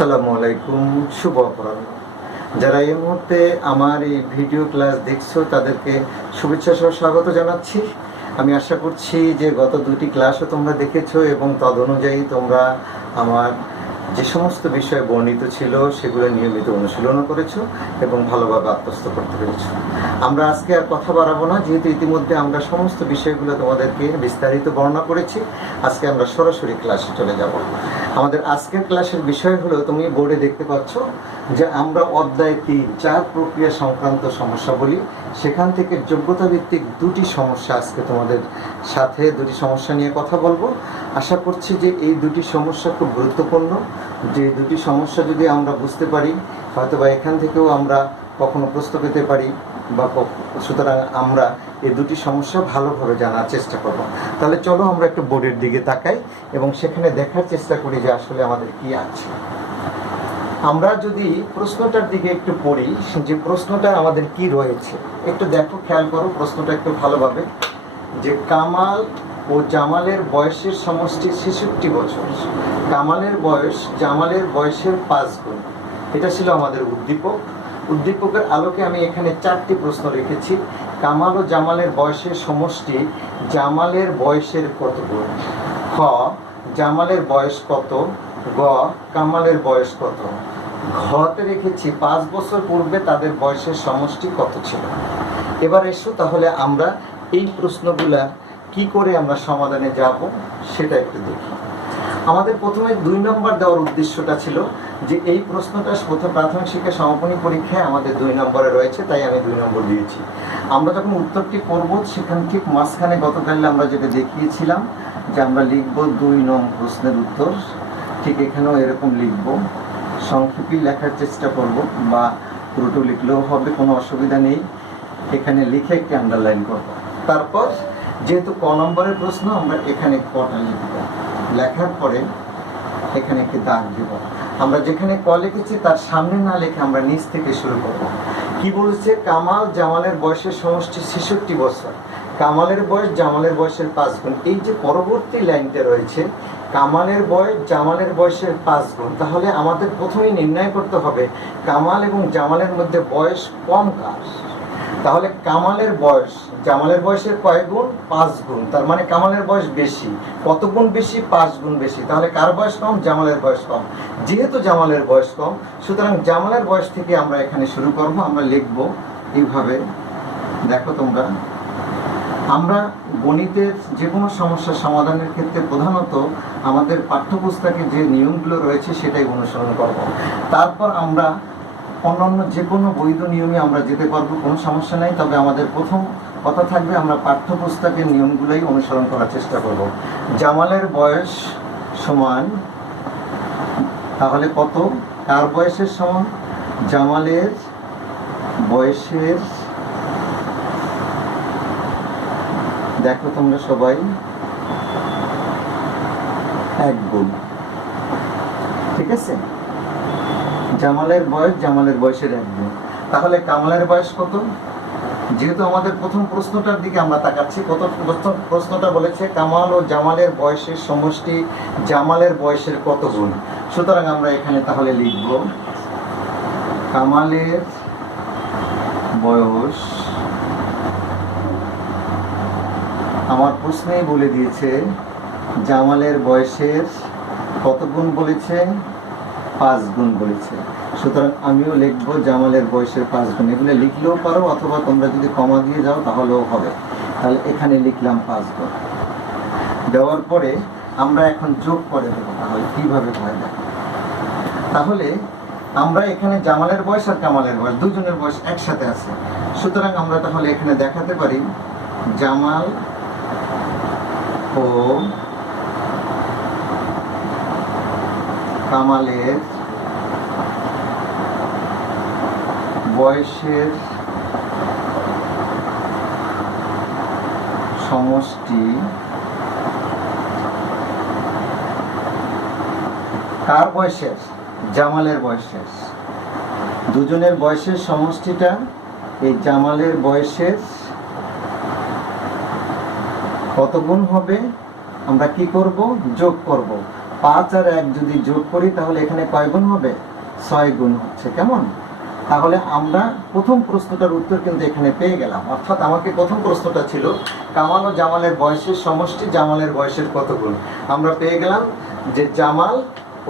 আসসালামু আলাইকুম, শুভ অপরাহ্ন। যারা এই মুহূর্তে আমার এই ভিডিও ক্লাস দেখছো তাদেরকে শুভেচ্ছা সহ স্বাগত জানাচ্ছি। আমি আশা করছি যে গত দুটি ক্লাসও তোমরা দেখেছো এবং তদ অনুযায়ী তোমরা আমার যে সমস্ত বিষয় বর্ণিত ছিল সেগুলো নিয়মিত অনুশীলনও করেছো এবং ভালোভাবে আত্মস্থ করতে পেরেছো। আমরা আজকে আর কথা বাড়াবো না, যেহেতু ইতিমধ্যে আমরা সমস্ত বিষয়গুলো তোমাদেরকে বিস্তারিত বর্ণনা করেছি। আজকে আমরা সরাসরি ক্লাসে চলে যাব। আমাদের আজকের ক্লাসের বিষয় হলো, তুমি বোর্ডে দেখতে পাচ্ছ যে আমরা অধ্যায় 3 প্রক্রিয়া সংক্রান্ত সমস্যা বলি, সেখান থেকে যোগ্যতা ভিত্তিক দুটি সমস্যা আজকে তোমাদের সাথে দুটি সমস্যা নিয়ে কথা বলবো। আশা করছি যে এই দুটি সমস্যা খুব গুরুত্বপূর্ণ। যে দুটি সমস্যা যদি আমরা বুঝতে পারি, হয়তো বা এখান থেকেও আমরা কখনো প্রশ্ন পেতে পারি, বা সুতরাং আমরা এই দুটি সমস্যা ভালোভাবে জানার চেষ্টা করব। তাহলে চলো আমরা একটু বোর্ডের দিকে তাকাই এবং সেখানে দেখার চেষ্টা করি যে আসলে আমাদের কি আছে। আমরা যদি প্রশ্নটার দিকে একটু পড়ি, যে প্রশ্নটা আমাদের কি রয়েছে একটু দেখো, খেয়াল করো প্রশ্নটা একটু ভালোভাবে। যে কামাল ও জামালের বয়সের সমষ্টি 66 বছর। কামালের বয়স জামালের বয়সের 5 গুণ। এটা ছিল আমাদের উদ্দীপক। উদ্দীপকের আলোকে আমি এখানে 4টি প্রশ্ন রেখেছি। কামাল ও জামালের বয়সের সমষ্টি জামালের বয়সের কত গুণ? খ, জামালের বয়স কত? গ, কামালের বয়স কত? ঘতে রেখেছি 5 বছর পূর্বে তাদের বয়সের সমষ্টি কত ছিল। এবার এসো তাহলে আমরা এই প্রশ্নগুলা কি করে আমরা সমাধানে যাব সেটা একটু দেখি। আমাদের প্রথমে 2 নম্বর দেওয়ার উদ্দেশ্যটা ছিল যে এই প্রশ্নটা প্রথম প্রাথমিক শিক্ষা সমাপনী পরীক্ষায় আমাদের 2 নম্বরে রয়েছে, তাই আমি 2 নম্বর দিয়েছি। আমরা যখন উত্তরটি করব সেখান ঠিক মাঝখানে গতকাল আমরা যেটা দেখিয়েছিলাম যে আমরা লিখব 2 নং প্রশ্নের উত্তর, ঠিক এখানেও এরকম লিখব। সংক্ষেপে লেখার চেষ্টা করব, বা পুরোটা লিখলেও হবে, কোনো অসুবিধা নেই। এখানে লিখে একটি আন্ডারলাইন করব। তারপর যেহেতু ক নম্বরের প্রশ্ন, আমরা এখানে কটা লিখব, লেখার পরে এখানে একটি দাগ দেব। আমরা যেখানে ক লিখেছি তার সামনে না লিখে আমরা নিচ থেকে শুরু করব। কি বলেছে? কামাল জামালের বয়সের সমষ্টি 66 বছর। কামালের বয়স জামালের বয়সের 5 গুণ। এই যে পরবর্তী লাইনটা রয়েছে, কামালের বয়স জামালের বয়সের 5 গুণ, তাহলে আমাদের প্রথমেই নির্ণয় করতে হবে কামাল এবং জামালের মধ্যে বয়স কম কার। তাহলে কামালের বয়স জামালের বয়সের কয় গুণ? 5 গুণ। তার মানে কামালের বয়স বেশি। কত গুণ বেশি? 5 গুণ বেশি। তাহলে কার বয়স কম? জামালের বয়স কম। যেহেতু জামালের বয়স কম, সুতরাং জামালের বয়স থেকে আমরা এখানে শুরু করব। আমরা লিখব এইভাবে, দেখো তোমরা। আমরা গণিতের যে কোনো সমস্যার সমাধানের ক্ষেত্রে প্রধানত আমাদের পাঠ্যপুস্তকে যে নিয়মগুলো রয়েছে সেটাই অনুসরণ করব। তারপর আমরা অন্যান্য যে কোনো বৈধ নিয়মে আমরা যেতে পারবো, কোনো সমস্যা নেই। তবে আমাদের প্রথম কথা থাকবে আমরা পাঠ্যপুস্তকের নিয়মগুলোই অনুসরণ করার চেষ্টা করব। জামালের বয়স সমান, তাহলে কত? কার বয়সের সমান? জামালের বয়সের, দেখো তোমরা সবাই, 1 গুণ। ঠিক আছে? জামালের বয়স জামালের বয়সের 1 গুণ। তাহলে কামালের বয়স কত? যেহেতু আমাদের প্রথম প্রশ্নটার দিকে আমরা তাকাচ্ছি, প্রশ্নটা বলেছে কামাল ও জামালের বয়সের সমষ্টি জামালের বয়সের কত গুণ। সুতরাং আমরা এখানে তাহলে লিখব কামালের বয়স, আমার প্রশ্নেই বলে দিয়েছে জামালের বয়সের কত গুণ বলেছে? 5 গুণ বলেছে। সুতরাং আমিও লিখব জামালের বয়সের 5 গুণ। এগুলো লিখলেও পারো, অথবা তোমরা যদি কমা দিয়ে যাও তাহলেও হবে। তাহলে এখানে লিখলাম 5 গুণ। দেওয়ার পরে আমরা এখন যোগ করে দেবো। তাহলে কীভাবে হয়? তাহলে আমরা এখানে জামালের বয়স আর কামালের বয়স দুজনের বয়স একসাথে আছে। সুতরাং আমরা তাহলে এখানে দেখাতে পারি জামাল ও কামালের বয়সের সমষ্টি কার বয়সের? জামালের বয়সের। দুজনের বয়সের সমষ্টিটা এই জামালের বয়সের কত গুণ হবে? আমরা কি করব? যোগ করব। 5 আর 1 যদি যোগ করি তাহলে এখানে কয় গুণ হবে? 6 গুণ হচ্ছে। কেমন? তাহলে আমরা প্রথম প্রশ্নটার উত্তর কিন্তু এখানে পেয়ে গেলাম। অর্থাৎ আমাকে প্রথম প্রশ্নটা ছিল কামাল ও জামালের বয়সের সমষ্টি, জামালের বয়সের কত গুণ। আমরা পেয়ে গেলাম যে জামাল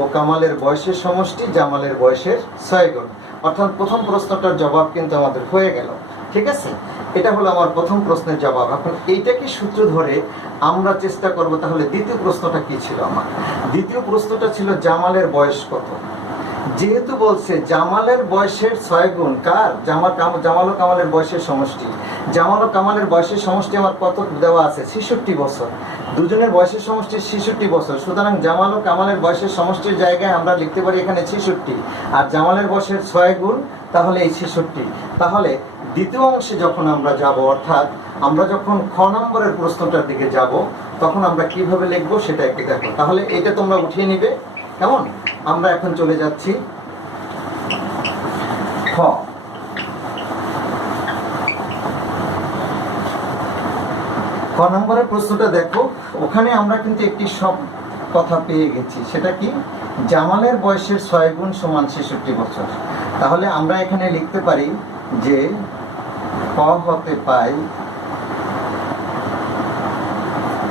ও কামালের বয়সের সমষ্টি, জামালের বয়সের 6 গুণ। অর্থাৎ প্রথম প্রশ্নটার জবাব কিন্তু আমাদের হয়ে গেল। ঠিক আছে, এটা হলো আমার প্রথম প্রশ্নের জবাব। এখন এইটাকে সূত্র ধরে আমরা চেষ্টা করব তাহলে দ্বিতীয় প্রশ্নটা কি ছিল আমার। দ্বিতীয় প্রশ্নটা ছিল জামালের বয়স কত। যেহেতু বলছে জামালের বয়সের 6 গুণ কার? জামাল ও কামালের বয়সের সমষ্টি। জামাল ও কামালের বয়সের সমষ্টি আমার কত দেওয়া আছে? 66 বছর। দুজনের বয়সের সমষ্টি 66 বছর। সুতরাং জামাল ও কামালের বয়সের সমষ্টির জায়গায় আমরা লিখতে পারি এখানে 66, আর জামালের বয়সের 6 গুণ, তাহলে এই 66। তাহলে দ্বিতীয় অংশে যখন আমরা যাব, অর্থাৎ আমরা যখন খ নম্বরের প্রশ্নটার দিকে যাব, তখন আমরা কিভাবে লিখবো সেটা একটু দেখো। তাহলে এটা তোমরা উঠিয়ে নিবে। কেমন? আমরা এখন চলে যাচ্ছি খ। খ নম্বরের প্রশ্নটা দেখো, ওখানে আমরা কিন্তু একটি সব কথা পেয়ে গেছি। সেটা কি? জামালের বয়সের 6 গুণ সমান 66 বছর। তাহলে আমরা এখানে লিখতে পারি যে ক হতে পাই,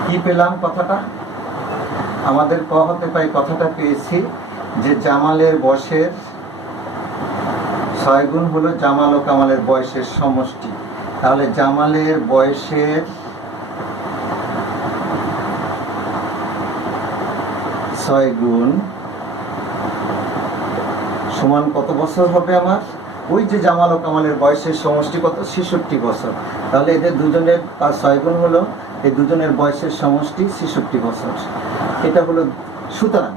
কি পেলাম কথাটা? আমাদের ক হতে পাই কথাটা পেয়েছি যে জামালের বয়সের 6 গুণ হলো জামাল ও কামালের বয়সের সমষ্টি। তাহলে জামালের বয়সের 6 গুণ সমান কত বছর হবে আমার? ওই যে জামাল ও কামালের বয়সের সমষ্টি কত? 66 বছর। তাহলে এদের দুজনের 6 গুণ হলো এই দুজনের বয়সের সমষ্টি 66 বছর। এটা হলো। সুতরাং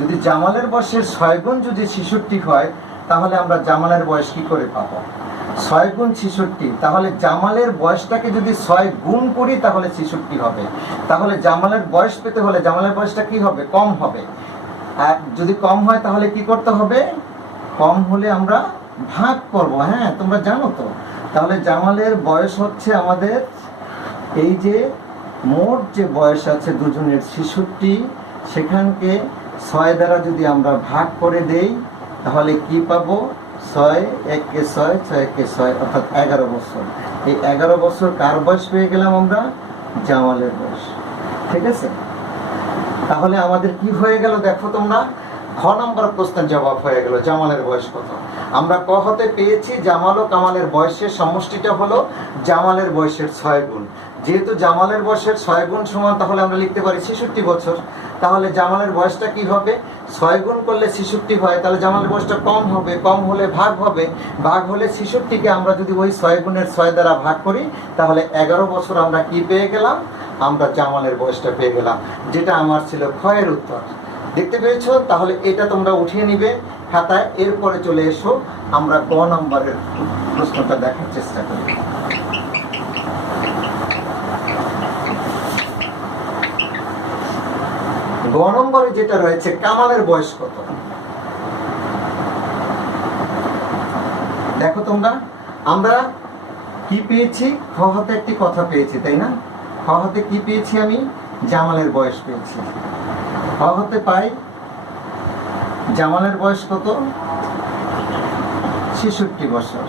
যদি জামালের বয়সের 6 গুণ যদি 66 হয়, তাহলে আমরা জামালের বয়স কি করে পাবো? 6 গুণ 66। তাহলে জামালের বয়সটাকে যদি 6 গুণ করি তাহলে 66 হবে। তাহলে জামালের বয়স পেতে হলে জামালের বয়সটা কি হবে? কম হবে। আর যদি কম হয় তাহলে কি করতে হবে? কম হলে আমরা ভাগ করব। হ্যাঁ, তোমরা জানো তো। তাহলে জামালের বয়স হচ্ছে আমাদের এই যে মোট যে বয়স আছে দুজনের 66, সেখানকে 6 দ্বারা যদি আমরা ভাগ করে দেই তাহলে কি পাবো? 6 1 6 6 6, অর্থাৎ 11 বছর। এই 11 বছর কার বয়স পেয়ে গেলাম আমরা? জামালের বয়স। ঠিক আছে, তাহলে আমাদের কি হয়ে গেল দেখো তোমরা। খ নম্বর প্রশ্নের জবাব হয়ে গেল জামালের বয়স কত। আমরা ক হতে পেয়েছি জামাল ও কামালের বয়সের সমষ্টিটা হলো জামালের বয়সের 6 গুণ। যেহেতু জামালের বয়সের 6 গুণ সমান, তাহলে আমরা লিখতে পারি 66 বছর। তাহলে জামালের বয়সটা কি হবে? 6 গুণ করলে 66 হয়, তাহলে জামালের বয়সটা কম হবে। কম হলে ভাগ হবে। ভাগ হলে 66কে আমরা যদি ওই 6 গুণের 6 দ্বারা ভাগ করি তাহলে 11 বছর আমরা কি পেয়ে গেলাম? আমরা জামালের বয়সটা পেয়ে গেলাম, যেটা আমার ছিল খ এর উত্তর। দেখতে পেয়েছো? তাহলে এটা তোমরা উঠিয়ে নিবে খাতায়। এরপরে চলে এসো আমরা গ নম্বরের প্রশ্নটা দেখার চেষ্টা করি। গ নম্বরে যেটা রয়েছে কামালের বয়স কত। দেখো তোমরা, আমরা কি পেয়েছি? খ হাতে একটি কথা পেয়েছি, তাই না? খ হাতে কি পেয়েছি? আমি জামালের বয়স পেয়েছি। খ হতে পাই জামালের বয়স কত? 66 বছর।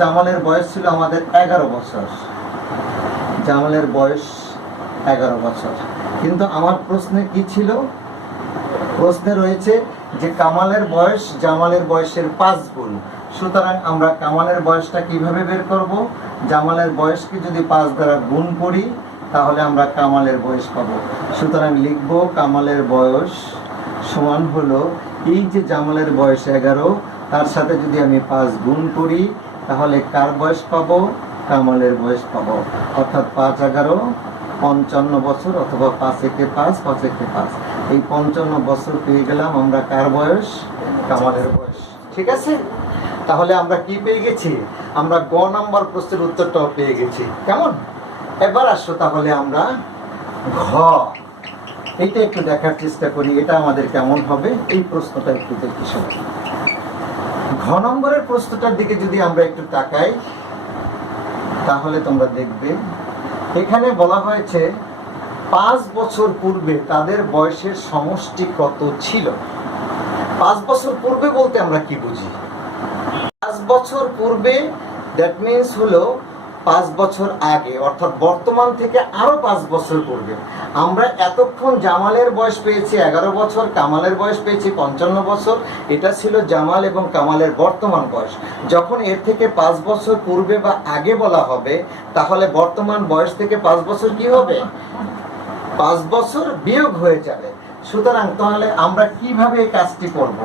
জামালের বয়স ছিল আমাদের 11 বছর। জামালের বয়স 11 বছর। কিন্তু আমার প্রশ্নে কি ছিল? প্রশ্নে রয়েছে যে কামালের বয়স জামালের বয়সের 5 গুণ। সুতরাং আমরা কামালের বয়সটা কিভাবে বের করব? জামালের বয়সকে যদি 5 দ্বারা গুণ করি তাহলে আমরা কামালের বয়স পাবো। সুতরাং লিখবো কামালের বয়স সমান হলো এই যে জামালের বয়স 11, তার সাথে যদি আমি 5 গুণ করি তাহলে কার বয়স পাবো? কামালের বয়স পাবো। অর্থাৎ 5 11 55 বছর, অথবা 5 1 5 5 1 5। এই 55 বছর পেয়ে গেলাম আমরা কার বয়স? কামালের বয়স। ঠিক আছে, তাহলে আমরা কি পেয়ে গেছি? আমরা গ নম্বর প্রশ্নের উত্তরটাও পেয়ে গেছি। কেমন? এবার আসো তাহলে আমরা ঘ, এইটা একটু দেখার চেষ্টা করি এটা আমাদের কেমন হবে। এই প্রশ্নটা একটু দেখি সবাই। ঘ নম্বরের প্রশ্নটার দিকে যদি আমরা একটু তাকাই তাহলে তোমরা দেখবে এখানে বলা হয়েছে 5 বছর পূর্বে তাদের বয়সের সমষ্টি কত ছিল? 5 বছর পূর্বে বলতে আমরা কি বুঝি? 5 বছর পূর্বে দ্যাট মিনস হলো 5 বছর আগে, অর্থাৎ বর্তমান থেকে আরো 5 বছর পূর্বে। আমরা এতক্ষণ জামালের বয়স পেয়েছি 11 বছর, কামালের বয়স পেয়েছি 55 বছর। এটা ছিল জামাল এবং কামালের বর্তমান বয়স। যখন এর থেকে 5 বছর পূর্বে বা আগে বলা হবে, তাহলে বর্তমান বয়স থেকে 5 বছর কি হবে? 5 বছর বিয়োগ হয়ে যাবে। সুতরাং তাহলে আমরা কিভাবে এই কাজটি করব?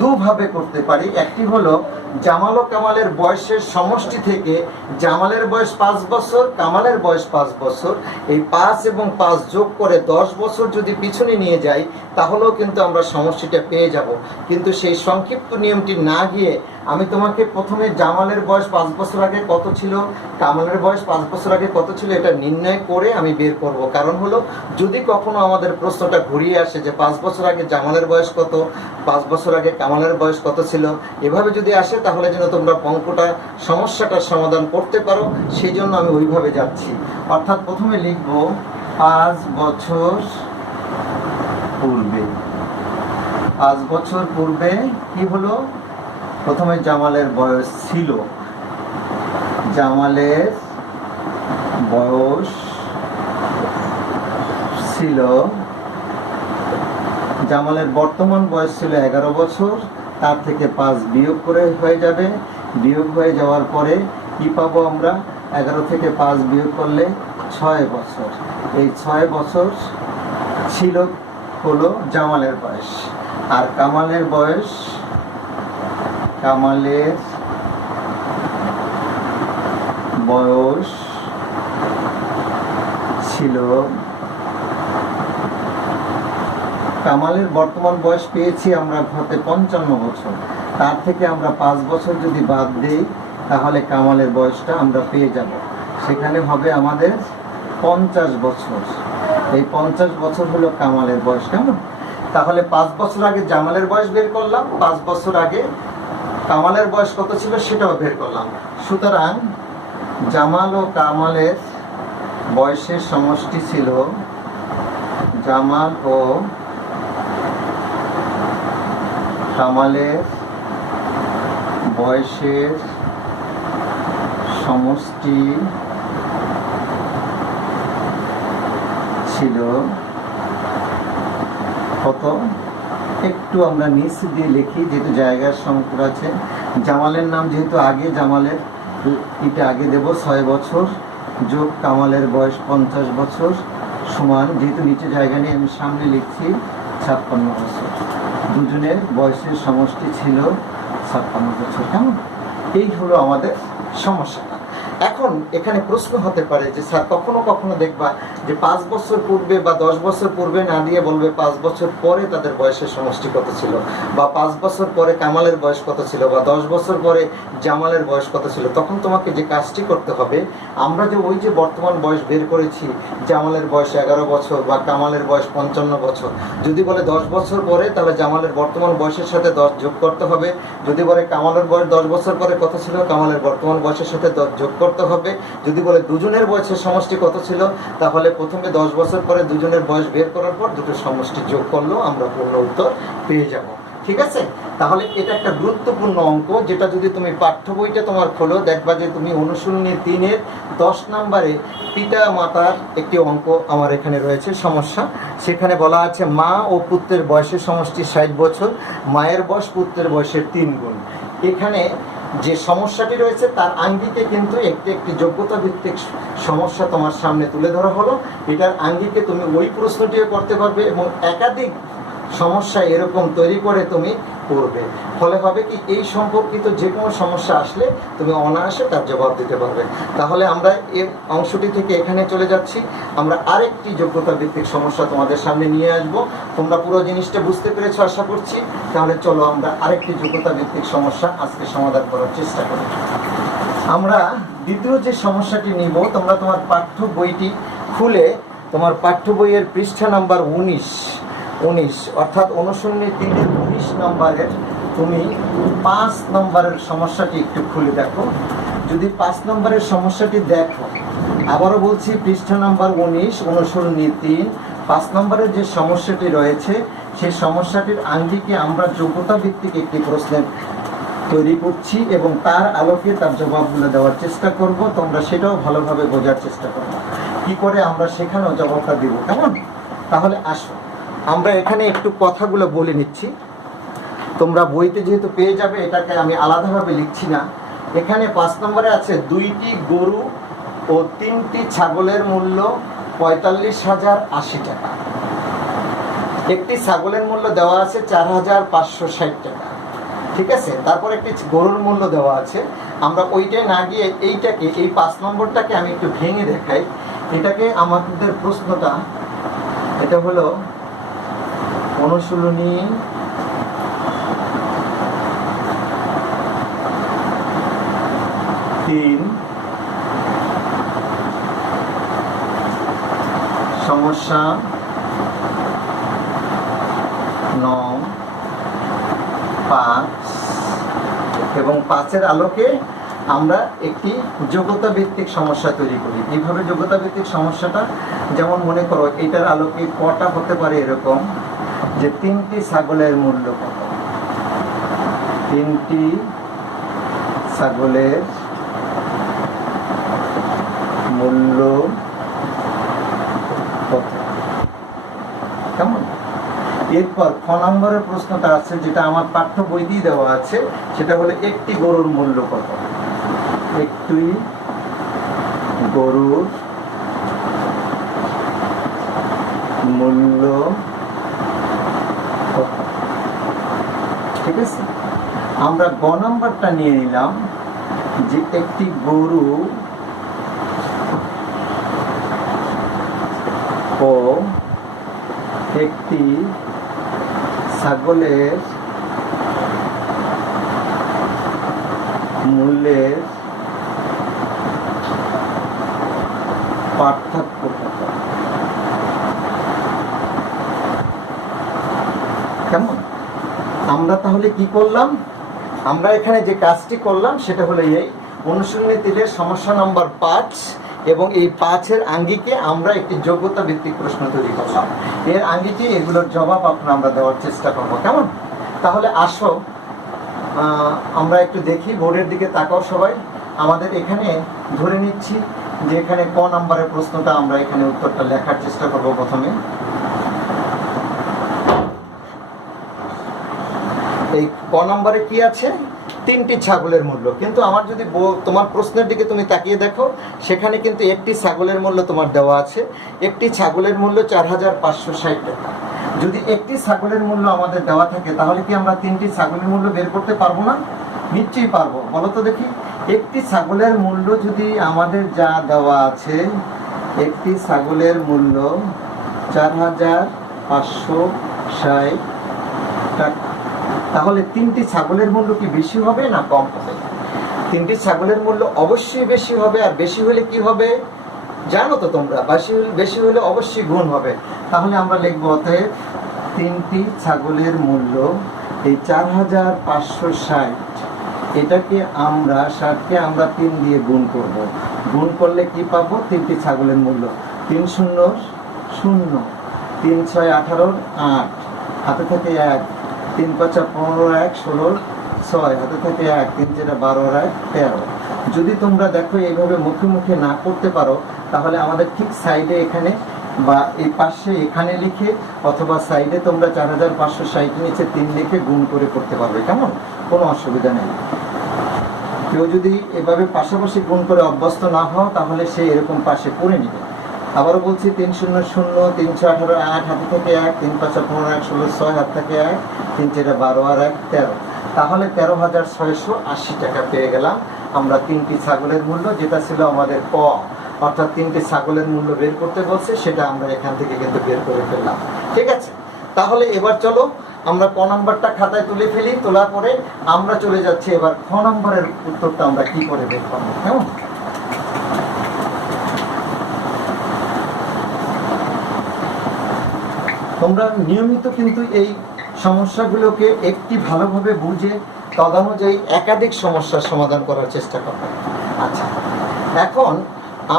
দুভাবে করতে পারি। একটি হলো জামাল ও কামালের বয়সের সমষ্টি থেকে জামালের বয়স 5 বছর, কামালের বয়স 5 বছর, এই 5 এবং 5 যোগ করে 10 বছর যদি পিছনে নিয়ে যাই, তাহলেও কিন্তু আমরা সমষ্টিটা পেয়ে যাব। কিন্তু সেই সংক্ষিপ্ত নিয়মটি না গিয়ে আমি তোমাকে প্রথমে জামালের বয়স 5 বছর আগে কত ছিল, কামালের বয়স 5 বছর আগে কত ছিল, এটা নির্ণয় করে আমি বের করব। কারণ হলো যদি কখনো আমাদের প্রশ্নটা ঘুরিয়ে আসে যে 5 বছর আগে জামালের বয়স কত, 5 বছর আগে কামালের বয়স কত ছিল, এভাবে যদি আসে তাহলে যেন তোমরা অঙ্কটা সমস্যাটার সমাধান করতে পারো, সেই জন্য আমি ওইভাবে যাচ্ছি। অর্থাৎ প্রথমে লিখব 5 বছর পূর্বে। 5 বছর পূর্বে কি হলো? প্রথমে জামালের বয়স ছিল, জামালের বয়স ছিল, জামালের বর্তমান বয়স ছিল 11 বছর, তার থেকে 5 বিয়োগ করে হয়ে যাবে। বিয়োগ হয়ে যাওয়ার পরে কি পাবো আমরা? 11 থেকে 5 বিয়োগ করলে 6 বছর। এই 6 বছর ছিল হলো জামালের বয়স। আর কামালের বয়স, কামালের বয়স ছিল, কামালের বর্তমান বয়স পেয়েছি আমরা ঘতে 55 বছর। তার থেকে আমরা 5 বছর যদি বাদ দেই, তাহলে কামালের বয়সটা আমরা পেয়ে যাব। সেখানে হবে আমাদের 50 বছর। এই 50 বছর হলো কামালের বয়স। কেমন? তাহলে 5 বছর আগে জামালের বয়স বের করলাম, 5 বছর আগে কামালের বয়স কত ছিল সেটাও বের করলাম। সুতরাং জামাল ও কামালের বয়সের সমষ্টি ছিল, জামাল ও কামালের বয়সের সমষ্টি ছিল কত? একটু আমরা নিচ দিয়ে লিখি, যেহেতু জায়গার সংকট আছে। জামালের নাম যেহেতু আগে, জামালের এটা আগে দেব 6 বছর যোগ কামালের বয়স 50 বছর সমান, যেহেতু নিচে জায়গা নিয়ে আমি সামনে লিখছি 56 বছর। দুজনের বয়সের সমষ্টি ছিল 56 বছর। কেমন? এই হলো আমাদের সমস্যাটা। এখন এখানে প্রশ্ন হতে পারে যে স্যার কখনো কখনো দেখবা যে 5 বছর পূর্বে বা 10 বছর পূর্বে না দিয়ে বলবে 5 বছর পরে তাদের বয়সের সমষ্টি কত ছিল, বা 5 বছর পরে কামালের বয়স কত ছিল, বা 10 বছর পরে জামালের বয়স কত ছিল। তখন তোমাকে যে কাজটি করতে হবে, আমরা যে ওই যে বর্তমান বয়স বের করেছি, জামালের বয়স 11 বছর বা কামালের বয়স 55 বছর, যদি বলে 10 বছর পরে, তাহলে জামালের বর্তমান বয়সের সাথে 10 যোগ করতে হবে। যদি বলে কামালের বয়স 10 বছর পরে কত ছিল, কামালের বর্তমান বয়সের সাথে 10 যোগ করতে হবে। যদি বলে দুজনের বয়সের সমষ্টি কত ছিল, তাহলে প্রথমে 10 বছর পরে দুজনের বয়স বের করার পর দুটো সমষ্টি যোগ করলেও আমরা পূর্ণ উত্তর পেয়ে যাব। ঠিক আছে? তাহলে এটা একটা গুরুত্বপূর্ণ অঙ্ক, যেটা যদি তুমি পাঠ্য বইটা তোমার খোলো, দেখবা যে তুমি অনুশীলনী 3-এর 10 নম্বরে পিতা মাতার একটি অঙ্ক আমার এখানে রয়েছে সমস্যা। সেখানে বলা আছে মা ও পুত্রের বয়সের সমষ্টি 60 বছর, মায়ের বয়স পুত্রের বয়সের 3 গুণ। এখানে যে সমস্যাটি রয়েছে তার আঙ্গিকে কিন্তু একটি যোগ্যতা ভিত্তিক সমস্যা তোমার সামনে তুলে ধরা হলো। এটার আঙ্গিকে তুমি ওই প্রশ্নটিও করতে পারবে এবং একাধিক সমস্যা এরকম তৈরি করে তুমি করবে। ফলে হবে কি, এই সম্পর্কিত যে কোনো সমস্যা আসলে তুমি অনায়াসে তার জবাব দিতে পারবে। তাহলে আমরা এর অংশটি থেকে এখানে চলে যাচ্ছি, আমরা আরেকটি যোগ্যতা ভিত্তিক সমস্যা তোমাদের সামনে নিয়ে আসব। তোমরা পুরো জিনিসটা বুঝতে পেরেছো আশা করছি। তাহলে চলো আমরা আরেকটি যোগ্যতা ভিত্তিক সমস্যা আজকে সমাধান করার চেষ্টা করি। আমরা দ্বিতীয় যে সমস্যাটি নিব, তোমরা তোমার পাঠ্য বইটি খুলে তোমার পাঠ্য বইয়ের পৃষ্ঠা নাম্বার 19 অর্থাৎ অনুশীলনী 3-এর 19 নম্বরের তুমি 5 নম্বরের সমস্যাটি একটু খুলে দেখো। যদি 5 নম্বরের সমস্যাটি দেখো, আবারও বলছি, পৃষ্ঠা নাম্বার 19, অনুসরণী 3, 5 নম্বরের যে সমস্যাটি রয়েছে সেই সমস্যাটির আঙ্গিকে আমরা যোগ্যতা ভিত্তিক একটি প্রশ্নের তৈরি করছি এবং তার আলোকে তার জবাবগুলো দেওয়ার চেষ্টা করব। তোমরা সেটাও ভালোভাবে বোঝার চেষ্টা করবো কি করে আমরা সেখানেও জবাবটা দিব, কেমন? তাহলে আসো আমরা এখানে একটু কথাগুলো বলে নিচ্ছি। তোমরা বইতে যেহেতু পেয়ে যাবে, এটাকে আমি আলাদাভাবে লিখছি না। এখানে 5 নম্বরে আছে 2টি গরু ও 3টি ছাগলের মূল্য 45,080 টাকা। একটি ছাগলের মূল্য দেওয়া আছে 4,560 টাকা, ঠিক আছে? তারপর একটি গরুর মূল্য দেওয়া আছে। আমরা ওইটাই না গিয়ে এইটাকে, এই 5 নম্বরটাকে আমি একটু ভেঙে দেখাই। এটাকে আমাদের প্রশ্নটা, এটা হলো অনুশীলনী 3, সমস্যা 9, 5 এবং 5-এর আলোকে আমরা একটি যোগ্যতা ভিত্তিক সমস্যা তৈরি করি। এইভাবে যোগ্যতা ভিত্তিক সমস্যাটা, যেমন মনে করো এটার আলোকে কটা হতে পারে এরকম যে 3টি ছাগলের মূল্য কত, 3টি ছাগলের মূল্য কত, কেমন? এরপর খ নম্বরের প্রশ্নটা আছে, যেটা আমার পাঠ্য বইতেই দেওয়া আছে, সেটা হলো একটি গরুর মূল্য কত। একটি গরুর মূল্য কত, ঠিক আছে? আমরা গ নম্বরটা নিয়ে নিলাম যে একটি গরু ও একটি ছাগলের মূল্যের পার্থক্য কত, কেমন? আমরা তাহলে কি করলাম? আমরা এখানে যে কাজটি করলাম সেটা হলো এই অনুশীলনী 3-এর সমস্যা নম্বর 5 এবং এই 5-এর আঙ্গিকে আমরা একটি যোগ্যতা ভিত্তিক প্রশ্ন তৈরি করলাম। এর আঙ্গিকে এগুলোর জবাব আমরা দেওয়ার চেষ্টা করবো, কেমন? তাহলে আসো আমরা একটু দেখি, বোর্ডের দিকে তাকাও সবাই। আমাদের এখানে ধরে নিচ্ছি যে এখানে ক নম্বরের প্রশ্নটা, আমরা এখানে উত্তরটা লেখার চেষ্টা করব। প্রথমে এই ক নম্বরে কি আছে? 3টি ছাগলের মূল্য। কিন্তু আমার যদি তোমার প্রশ্নের দিকে তুমি তাকিয়ে দেখো, সেখানে কিন্তু একটি ছাগলের মূল্য তোমার দেওয়া আছে। একটি ছাগলের মূল্য 4,560 টাকা। যদি একটি ছাগলের মূল্য আমাদের দেওয়া থাকে, তাহলে কি আমরা 3টি ছাগলের মূল্য বের করতে পারবো না? নিশ্চয়ই পারবো। বলো তো দেখি, একটি ছাগলের মূল্য যদি আমাদের যা দেওয়া আছে, একটি ছাগলের মূল্য 4,560 টাকা, তাহলে 3টি ছাগলের মূল্য কি বেশি হবে না কম হবে? 3টি ছাগলের মূল্য অবশ্যই বেশি হবে। আর বেশি হলে কি হবে জানো তো তোমরা? বেশি হলে অবশ্যই গুণ হবে। তাহলে আমরা লিখবো অতএব 3টি ছাগলের মূল্য এই 4,560, এটাকে আমরা 60কে আমরা 3 দিয়ে গুণ করব। গুণ করলে কি পাবো? 3টি ছাগলের মূল্য 3 0 0, 3 6 18, 8 হাতে থেকে 1, 3 5 15, 1 16, 6 হাতে থেকে 1, 3 4 12, 1 13। যদি তোমরা দেখো এইভাবে মুখে মুখে না করতে পারো, তাহলে আমাদের ঠিক সাইডে এখানে বা এই পাশে এখানে লিখে, অথবা সাইডে তোমরা 4,560 নিচে 3 লিখে গুণ করে করতে পারবে, কেমন? কোনো অসুবিধা নেই। কেউ যদি এভাবে পাশাপাশি গুণ করে অভ্যস্ত না হও, তাহলে সে এরকম পাশে করে নিবে। আবারও বলছি, 3 0 0, 3 6 18, 8 হাতে থেকে 1, 3 5 15, 1 16, 6 হাত থেকে 1, 3 4 12 আর 1 13। তাহলে 13,680 টাকা পেয়ে গেলাম আমরা 3টি ছাগলের মূল্য, যেটা ছিল আমাদের ক। অর্থাৎ 3টি ছাগলের মূল্য বের করতে বলছে, সেটা আমরা এখান থেকে কিন্তু বের করে ফেললাম। ঠিক আছে, তাহলে এবার চলো আমরা ক নম্বরটা খাতায় তুলে ফেলি। তোলার পরে আমরা চলে যাচ্ছি এবার খ নম্বরের উত্তরটা আমরা কি করে বের করবো, কেমন? তোমরা নিয়মিত কিন্তু এই সমস্যাগুলোকে একটি ভালোভাবে বুঝে তদনুযায়ী একাধিক সমস্যার সমাধান করার চেষ্টা করবে। আচ্ছা, এখন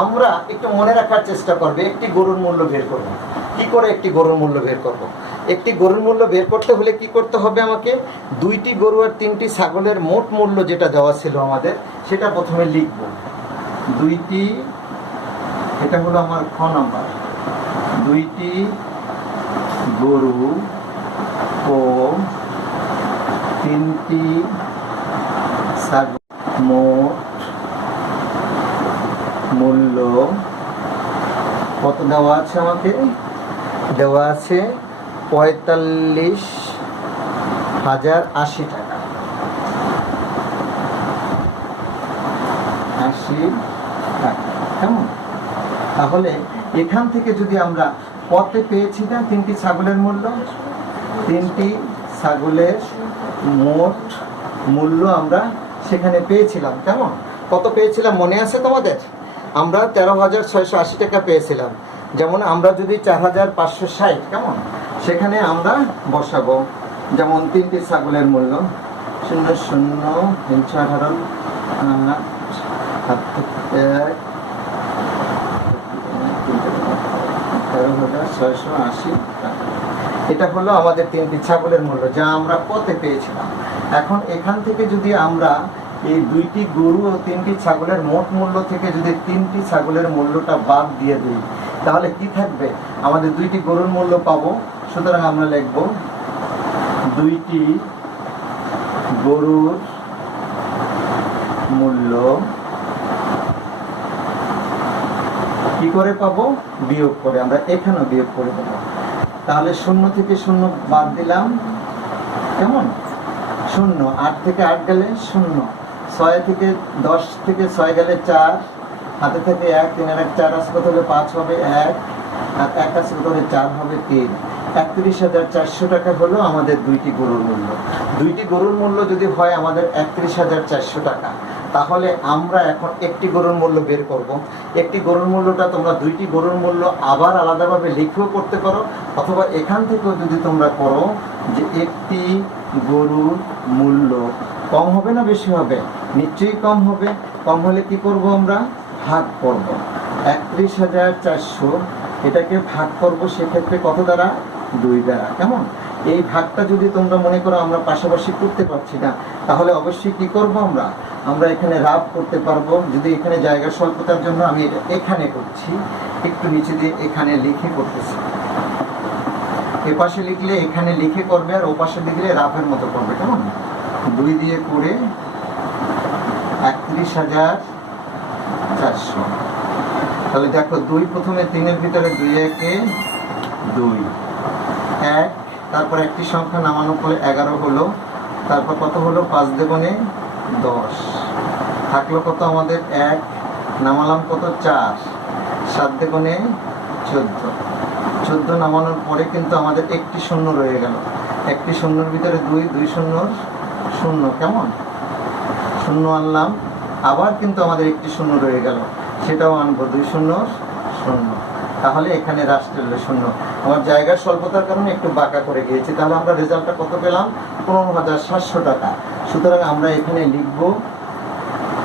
আমরা একটু মনে রাখার চেষ্টা করবে একটি গরুর মূল্য বের করব। কি করে একটি গরুর মূল্য বের করব? একটি গরুর মূল্য বের করতে হলে কি করতে হবে আমাকে? 2টি গরু আর 3টি ছাগলের মোট মূল্য যেটা দেওয়া ছিল আমাদের, সেটা প্রথমে লিখব। 2টি, এটা হলো আমার খ নাম্বার, 2টি গরু ও 3টি ছাগল মোট মূল্য কত দেওয়া আছে আমাকে? দেওয়া আছে 45,080 টাকা। 80 টাকা, কেমন? তাহলে এখান থেকে যদি আমরা কতে পেয়েছিলাম 3টি ছাগলের মূল্য, 3টি ছাগলের মোট মূল্য আমরা সেখানে পেয়েছিলাম। কেমন? কত পেয়েছিলাম মনে আছে তোমাদের? আমরা 13,680 টাকা পেয়েছিলাম। যেমন আমরা যদি 4,560, কেমন, সেখানে আমরা বসাবো। যেমন 3টি ছাগলের মূল্য 0 0 18 13,680 টাকা। এটা হলো আমাদের 3টি ছাগলের মূল্য, যা আমরা কতে পেয়েছিলাম। এখন এখান থেকে যদি আমরা এই 2টি গরু ও 3টি ছাগলের মোট মূল্য থেকে যদি 3টি ছাগলের মূল্যটা বাদ দিয়ে দিই, তাহলে কি থাকবে? আমাদের 2টি গরুর মূল্য পাবো। সুতরাং আমরা লিখব 2টি গরুর মূল্য কি করে পাবো? বিয়োগ করে। আমরা এখানেও বিয়োগ করে দেবো। তাহলে 0 থেকে 0 বাদ দিলাম, কেমন? 0, 8 থেকে 8 গেলে 0, 6 থেকে 10 থেকে 6 গেলে 4, হাতে থেকে 1, 3 আর 1 4 আসে কত হবে? 5 হবে 1, আর 1 আসে কত হবে? 4 হবে 3। 31,400 টাকা হলো আমাদের 2টি গরুর মূল্য। 2টি গরুর মূল্য যদি হয় আমাদের 31,400 টাকা, তাহলে আমরা এখন একটি গরুর মূল্য বের করব। একটি গরুর মূল্যটা তোমরা 2টি গরুর মূল্য আবার আলাদাভাবে লিখেও করতে পারো, অথবা এখান থেকেও যদি তোমরা করো যে একটি গরুর মূল্য কম হবে না বেশি হবে? নিশ্চয়ই কম হবে। কম হলে কি করব? আমরা ভাগ করব। 31,400 এটাকে ভাগ করব, সেক্ষেত্রে কত দ্বারা? 2 দ্বারা। কেমন? এই ভাগটা যদি তোমরা মনে করো আমরা পাশাপাশি করতে পারছি না, তাহলে অবশ্যই কি করব? আমরা এখানে রাব করতে পারবো। যদি এখানে জায়গা স্বল্পতার জন্য আমি এটা এখানে করছি, একটু নিচে দিয়ে এখানে লিখে করতেছি। এপাশে লিখলে এখানে লিখে করবে, আর ওপাশে লিখলে রাফের মতো করবে। কেমন? 2 দিয়ে করে 31,400। তাহলে দেখো 2 প্রথমে 3-এর ভিতরে 2 একে 2, 1, তারপর একটি সংখ্যা নামানোর পরে 11 হলো। তারপর কত হলো? 5 দেবনে 10 থাকলো কত আমাদের? 1, নামালাম কত? 4, 7 দেবনে 14, 14 নামানোর পরে কিন্তু আমাদের একটি শূন্য রয়ে গেল। একটি শূন্যর ভিতরে 2, 2 শূন্য 0, কেমন? 0 আনলাম, আবার কিন্তু আমাদের একটি শূন্য রয়ে গেল, সেটাও আনবো, 2 শূন্য 0। তাহলে এখানে রাষ্ট্রের 0। আমার জায়গার স্বল্পতার কারণে একটু বাঁকা করে গিয়েছি। তাহলে আমরা রেজাল্টটা কত পেলাম? 15,700 টাকা। সুতরাং আমরা এখানে লিখব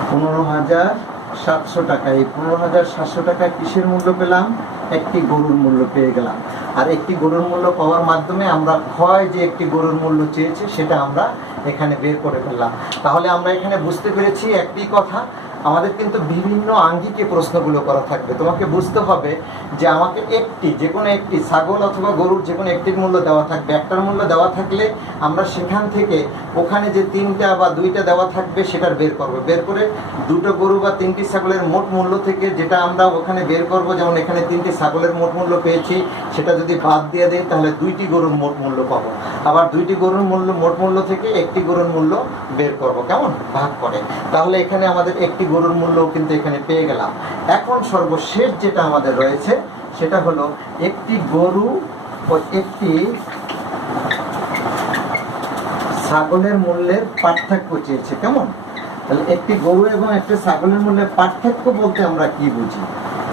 15,700 টাকা। এই 15,700 টাকা কিসের মূল্য পেলাম? একটি গরুর মূল্য পেয়ে গেলাম। আর একটি গরুর মূল্য পাওয়ার মাধ্যমে আমরা ক্ষয় যে একটি গরুর মূল্য চেয়েছি সেটা আমরা এখানে বের করে ফেললাম। তাহলে আমরা এখানে বুঝতে পেরেছি একটি কথা, আমাদের কিন্তু বিভিন্ন আঙ্গিকে প্রশ্নগুলো করা থাকবে। তোমাকে বুঝতে হবে যে আমাকে যে কোনো একটি ছাগল অথবা গরুর যে কোনো একটির মূল্য দেওয়া থাকবে। একটার মূল্য দেওয়া থাকলে আমরা সেখান থেকে ওখানে যে 3টা বা 2টা দেওয়া থাকবে সেটার বের করব। বের করে 2টো গরু বা 3টি ছাগলের মোট মূল্য থেকে যেটা আমরা ওখানে বের করব, যেমন এখানে 3টি ছাগলের মোট মূল্য পেয়েছি, সেটা যদি বাদ দিয়ে দিই তাহলে 2টি গরুর মোট মূল্য পাবো। আবার 2টি গরুর মোট মূল্য থেকে একটি গরুর মূল্য বের করব, কেমন? ভাগ করে। তাহলে এখানে আমাদের একটি গরুর মূল্য কিন্তু এখানে পেয়ে গেলাম। এখন সর্বশেষ যেটা আমাদের রয়েছে সেটা হলো একটি গরু ও একটি ছাগলের মূল্যের পার্থক্য চেয়েছে। কেমন? তাহলে একটি গরু এবং একটি ছাগলের মূল্যের পার্থক্য বলতে আমরা কি বুঝি?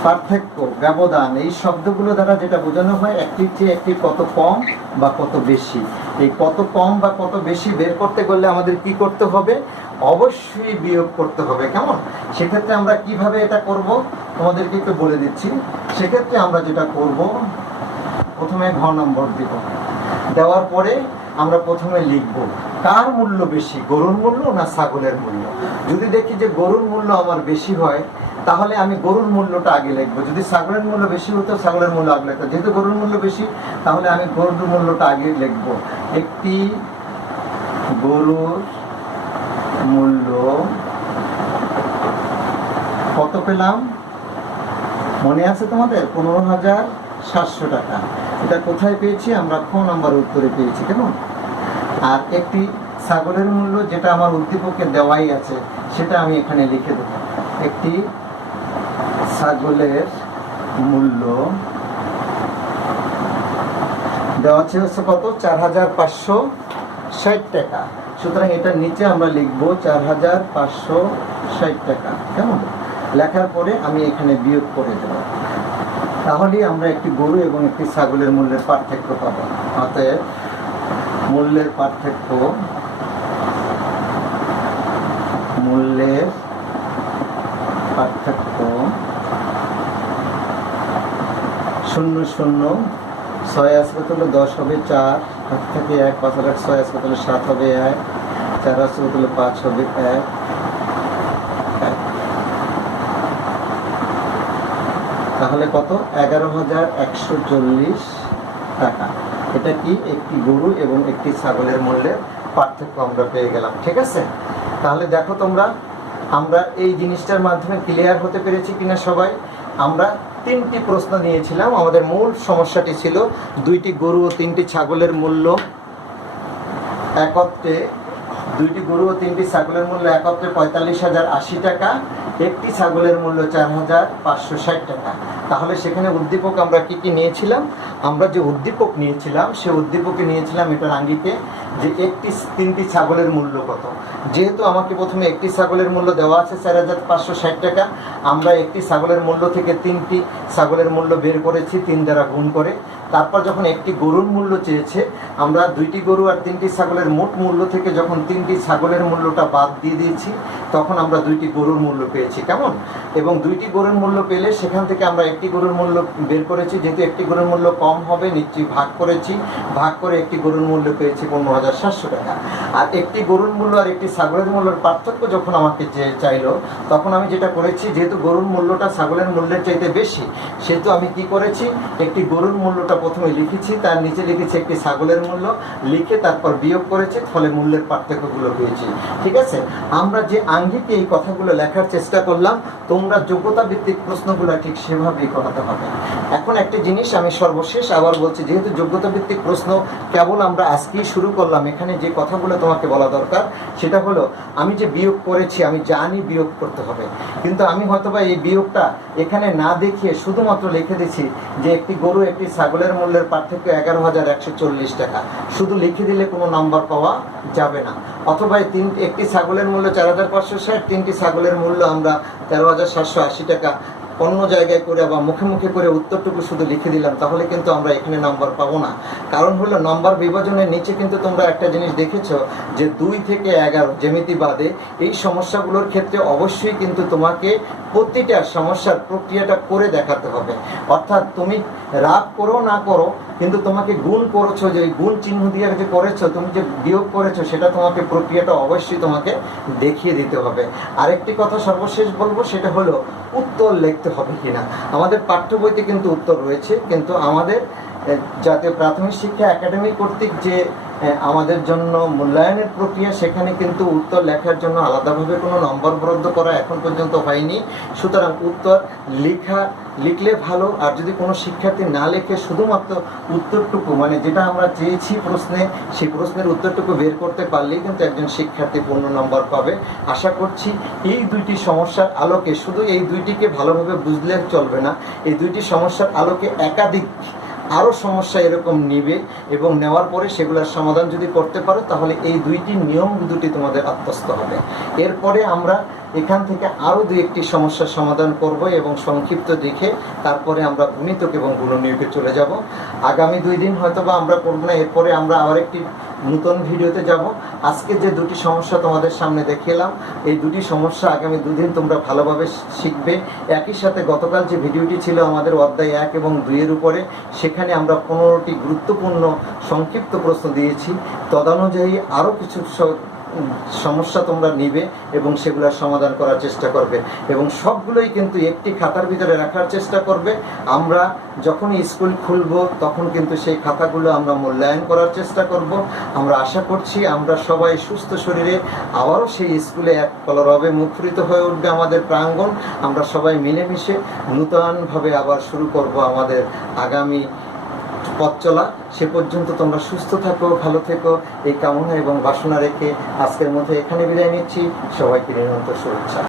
পার্থক্য, ব্যবধান, এই শব্দগুলো দ্বারা যেটা বোঝানো হয় একটির চেয়ে একটি কত কম বা কত বেশি। এই কত কম বা কত বেশি বের করতে গেলে আমাদের কি করতে হবে? অবশ্যই বিয়োগ করতে হবে। কেমন? সেক্ষেত্রে আমরা কিভাবে এটা করব তোমাদেরকে একটু বলে দিচ্ছি। সেক্ষেত্রে আমরা যেটা করব, প্রথমে ঘ নম্বর দিব, দেওয়ার পরে আমরা প্রথমে লিখব কার মূল্য বেশি, গরুর মূল্য না ছাগলের মূল্য। যদি দেখি যে গরুর মূল্য আমার বেশি হয়, তাহলে আমি গরুর মূল্যটা আগে লিখবো। যদি ছাগলের মূল্য বেশি হতো, ছাগলের মূল্য আগে লিখতো। যেহেতু গরুর মূল্য বেশি, তাহলে আমি গরুর মূল্যটা আগে লিখবো। একটি গরুর মূল্য কত পেলাম, মনে আছে তোমাদের? 15,700 টাকা। এটা কোথায় পেয়েছি আমরা? খ নাম্বার উত্তরে পেয়েছি। কেমন? আর একটি ছাগলের মূল্য, যেটা আমার উদ্দীপকে দেওয়াই আছে, সেটা আমি এখানে লিখে দেব। একটি ছাগলের মূল্য দেওয়া আছে হচ্ছে কত? 4,560 টাকা। সুতরাং এটার নিচে আমরা লিখব 4,560 টাকা। কেমন? লেখার পরে আমি এখানে বিয়োগ করে দেব। তাহলেই আমরা একটি গরু এবং একটি ছাগলের মূল্যের পার্থক্য পাবো। অতএব মূল্যের পার্থক্য, মূল্যের পার্থক্য 0 0 6 আসবে তাহলে 10 হবে 4, 8 থেকে 1 5 8 6 আসবে তাহলে 7 হবে 1, 4 আসবে তাহলে 5 হবে 1। তাহলে কত? 11,140 টাকা। এটা কি? একটি গরু এবং একটি ছাগলের মূল্যের পার্থক্য আমরা পেয়ে গেলাম। ঠিক আছে? তাহলে দেখো তোমরা, আমরা এই জিনিসটার মাধ্যমে ক্লিয়ার হতে পেরেছি কিনা সবাই? আমরা 3টি প্রশ্ন নিয়েছিলাম। আমাদের মূল সমস্যাটি ছিল 2টি গরু ও 3টি ছাগলের মূল্য একত্রে, 2টি গরু ও 3টি ছাগলের মূল্য একত্রে 45,080 টাকা, একটি ছাগলের মূল্য 4,560 টাকা। তাহলে সেখানে উদ্দীপক আমরা কি কি নিয়েছিলাম? আমরা যে উদ্দীপক নিয়েছিলাম, সে উদ্দীপকে নিয়েছিলাম এটার আঙ্গিকে যে 3টি ছাগলের মূল্য কত। যেহেতু আমাকে প্রথমে একটি ছাগলের মূল্য দেওয়া আছে 4,560 টাকা, আমরা একটি ছাগলের মূল্য থেকে 3টি ছাগলের মূল্য বের করেছি 3 দ্বারা গুণ করে। তারপর যখন একটি গরুর মূল্য চেয়েছে, আমরা 2টি গরু আর 3টি ছাগলের মোট মূল্য থেকে যখন 3টি ছাগলের মূল্যটা বাদ দিয়ে দিয়েছি, তখন আমরা 2টি গরুর মূল্য পেয়েছি। কেমন? এবং 2টি গরুর মূল্য পেলে সেখান থেকে আমরা একটি গরুর মূল্য বের করেছি। যেহেতু একটি গরুর মূল্য কম হবে, নিশ্চয়ই ভাগ করেছি, ভাগ করে একটি গরুর মূল্য পেয়েছি 15,700 টাকা। আর একটি গরুর মূল্য আর একটি ছাগলের মূল্যের পার্থক্য যখন আমাকে চাইলো, তখন আমি যেটা করেছি, যেহেতু গরুর মূল্যটা ছাগলের মূল্যের চাইতে বেশি, সেহেতু আমি কি করেছি, একটি গরুর মূল্যটা প্রথমে লিখেছি, তার নিচে লিখেছি একটি ছাগলের মূল্য, লিখে তারপর বিয়োগ করেছি, ফলে মূল্যের পার্থক্যগুলো পেয়েছি। ঠিক আছে? আমরা যে আঙ্গিকে এই কথাগুলো লেখার চেষ্টা করলাম, তোমরা যোগ্যতা ভিত্তিক প্রশ্নগুলো ঠিক সেভাবেই করাতে হবে। এখন একটি জিনিস আমি সর্বশেষ আবার বলছি, যেহেতু যোগ্যতা ভিত্তিক প্রশ্ন কেবল আমরা আজকেই শুরু করলাম, এখানে যে কথাগুলো তোমাকে বলা দরকার সেটা হলো, আমি যে বিয়োগ করেছি আমি জানি বিয়োগ করতে হবে, কিন্তু আমি হয়তোবা এই বিয়োগটা এখানে না দেখিয়ে শুধুমাত্র লিখে দিচ্ছি যে একটি গরু একটি ছাগলের মূল্যের পার্থক্য 11,140 টাকা। শুধু লিখে দিলে কোনো নাম্বার পাওয়া যাবে না। অথবা একটি ছাগলের মূল্য 4,560, 3টি ছাগলের মূল্য আমরা 13,780 টাকা অন্য জায়গায় করে বা মুখে মুখে করে উত্তরটুকু শুধু লিখে দিলাম, তাহলে কিন্তু আমরা এখানে নাম্বার পাবো না। কারণ হলো নাম্বার বিভাজনের নিচে কিন্তু তোমরা একটা জিনিস দেখেছো যে 2 থেকে 11 জ্যামিতি বাদে এই সমস্যাগুলোর ক্ষেত্রে অবশ্যই কিন্তু তোমাকে প্রতিটা সমস্যার প্রক্রিয়াটা করে দেখাতে হবে। অর্থাৎ তুমি রাগ করো না করো, কিন্তু তোমাকে গুণ করেছো, যে গুণ চিহ্ন দিয়ে যে করেছো, তুমি যে বিয়োগ করেছো, সেটা তোমাকে প্রক্রিয়াটা অবশ্যই তোমাকে দেখিয়ে দিতে হবে। আরেকটি কথা সর্বশেষ বলবো, সেটা হলো উত্তর লিখতে হবে কিনা। আমাদের পাঠ্য বইতে কিন্তু উত্তর রয়েছে, কিন্তু আমাদের জাতীয় প্রাথমিক শিক্ষা একাডেমি কর্তৃক যে আমাদের জন্য মূল্যায়নের প্রক্রিয়া, সেখানে কিন্তু উত্তর লেখার জন্য আলাদাভাবে কোনো নম্বর বরাদ্দ করা এখন পর্যন্ত হয়নি। সুতরাং উত্তর লিখলে ভালো। আর যদি কোনো শিক্ষার্থী না লেখে শুধুমাত্র উত্তরটুকু, মানে যেটা আমরা চেয়েছি প্রশ্নে, সেই প্রশ্নের উত্তরটুকু বের করতে পারলেই কিন্তু একজন শিক্ষার্থী পূর্ণ নম্বর পাবে। আশা করছি এই 2টি সমস্যার আলোকে, শুধু এই 2টিকে ভালোভাবে বুঝলে চলবে না, এই 2টি সমস্যার আলোকে একাধিক আরও সমস্যা এরকম নিবে, এবং নেওয়ার পরে সেগুলোর সমাধান যদি করতে পারো, তাহলে এই 2টি নিয়ম 2টি তোমাদের আত্মস্থ হবে। এরপরে আমরা এখান থেকে আরও দু একটি সমস্যার সমাধান করব এবং সংক্ষিপ্ত দেখে তারপরে আমরা গুণিতক এবং গুণনীয়কে চলে যাব। আগামী 2 দিন হয়তো বা আমরা করব না, এরপরে আমরা আবার একটি নতুন ভিডিওতে যাব। আজকে যে দুটি সমস্যা তোমাদের সামনে দেখিয়েলাম, এই দুটি সমস্যা আগামী 2 দিন তোমরা ভালোভাবে শিখবে। একই সাথে গতকাল যে ভিডিওটি ছিল আমাদের অধ্যায় 1 এবং 2 এর উপরে, সেখানে আমরা 15টি গুরুত্বপূর্ণ সংক্ষিপ্ত প্রশ্ন দিয়েছি। তদনুযায়ী আরও কিছু সমস্যা তোমরা নিবে এবং সেগুলোর সমাধান করার চেষ্টা করবে এবং সবগুলোই কিন্তু একটি খাতার ভিতরে রাখার চেষ্টা করবে। আমরা যখনই স্কুল খুলব তখন কিন্তু সেই খাতাগুলো আমরা মূল্যায়ন করার চেষ্টা করব। আমরা আশা করছি আমরা সবাই সুস্থ শরীরে আবারও সেই স্কুলে এক কলরবে মুখরিত হয়ে উঠবে আমাদের প্রাঙ্গণ। আমরা সবাই মিলেমিশে নূতনভাবে আবার শুরু করব আমাদের আগামী পথ চলা। সে পর্যন্ত তোমরা সুস্থ থাকো, ভালো থেকো, এই কামনা এবং বাসনা রেখে আজকের মধ্যে এখানে বিদায় নিচ্ছি। সবাইকে নিরন্তর শুভেচ্ছা।